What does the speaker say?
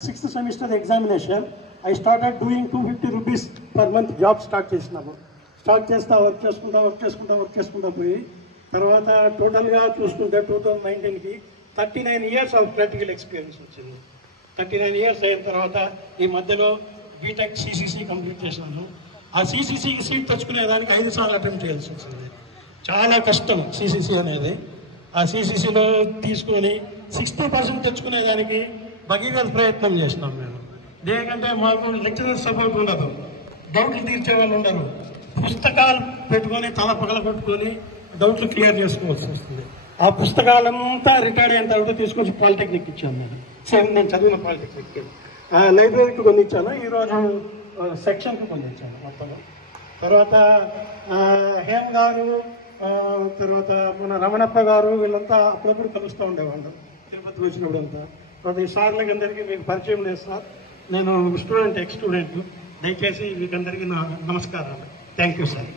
6th semester examination, I started doing 250 rupees per month job start చేసినాము. Start చేస్తా work చేసుకుంటా పోయి తర్వాత టోటల్గా చూసుకుంటే 2019కి 39 years ఆఫ్ ప్రాక్టికల్ ఎక్స్పీరియన్స్ వచ్చింది. 39 years అయిన తర్వాత ఈ మధ్యలో బీటెక్ సిసిసి కంప్లీట్ చేసినాను. ఆ సిసిసికి సీట్ తెచ్చుకునేదానికి 5 సార్లు అటెంప్ట్ చేయాల్సి వచ్చింది. చాలా కష్టం సిసిసి అనేది. ఆ సిసిసిలో తీసుకొని 60% తెచ్చుకునేదానికి భగీరథ ప్రయత్నం చేసినాం మేము. దేనికంటే మాకు లెక్చరర్ సపోర్ట్ ఉండదు, డౌట్లు తీర్చే వాళ్ళు ఉండరు. పుస్తకాలు పెట్టుకొని తల పగల కొట్టుకొని డౌట్లు క్లియర్ చేసుకోవాల్సి వస్తుంది. ఆ పుస్తకాలంతా రిటైర్డ్ అయిన తర్వాత తీసుకొచ్చి పాలిటెక్నిక్ ఇచ్చాను నేను. సేమ్ నేను చదివిన పాలిటెక్నిక్ లైబ్రరీకి కొన్ని ఇచ్చాను, ఈరోజు సెక్షన్కి కొన్ని ఇచ్చాను మొత్తం. తర్వాత హేమ్ గారు, తర్వాత మన రమణప్ప గారు, వీళ్ళంతా అప్పుడప్పుడు కలుస్తూ ఉండేవాళ్ళు తిరుపతికి వచ్చినప్పుడు అంతా. తర్వాత ఈ సార్లకి అందరికీ మీకు పరిచయం లేదు సార్, నేను స్టూడెంట్, ఎక్స్ స్టూడెంట్. దయచేసి మీకు అందరికీ నా నమస్కారాలు. Thank you sir.